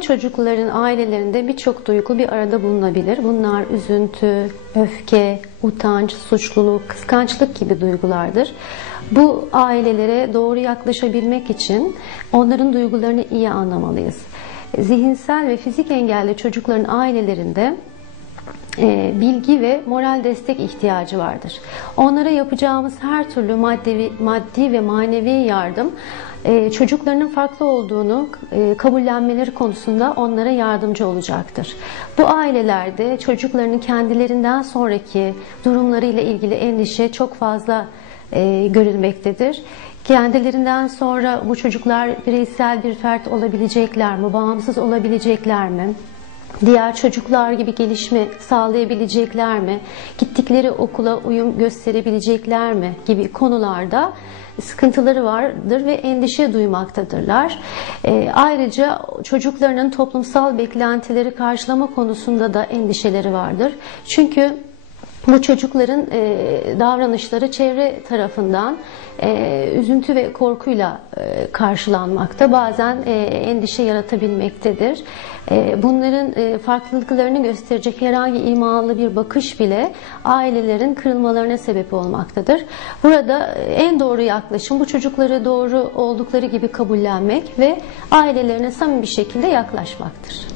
çocukların ailelerinde birçok duygu bir arada bulunabilir. Bunlar üzüntü, öfke, utanç, suçluluk, kıskançlık gibi duygulardır. Bu ailelere doğru yaklaşabilmek için onların duygularını iyi anlamalıyız. Zihinsel ve fizik engelli çocukların ailelerinde bilgi ve moral destek ihtiyacı vardır. Onlara yapacağımız her türlü maddi, maddi ve manevi yardım e, çocuklarının farklı olduğunu e, kabullenmeleri konusunda onlara yardımcı olacaktır. Bu ailelerde çocuklarının kendilerinden sonraki durumlarıyla ilgili endişe çok fazla e, görülmektedir. Kendilerinden sonra bu çocuklar bireysel bir fert olabilecekler mi, bağımsız olabilecekler mi? Diğer çocuklar gibi gelişme sağlayabilecekler mi? Gittikleri okula uyum gösterebilecekler mi? gibi konularda sıkıntıları vardır ve endişe duymaktadırlar. E, ayrıca çocuklarının toplumsal beklentileri karşılama konusunda da endişeleri vardır. Çünkü bu çocukların e, davranışları çevre tarafından e, üzüntü ve korkuyla e, karşılanmakta. Bazen e, endişe yaratabilmektedir. E, bunların e, farklılıklarını gösterecek herhangi imalı bir bakış bile ailelerin kırılmalarına sebep olmaktadır. Burada en doğru yaklaşım bu çocukları doğru oldukları gibi kabullenmek ve ailelerine samimi bir şekilde yaklaşmaktır.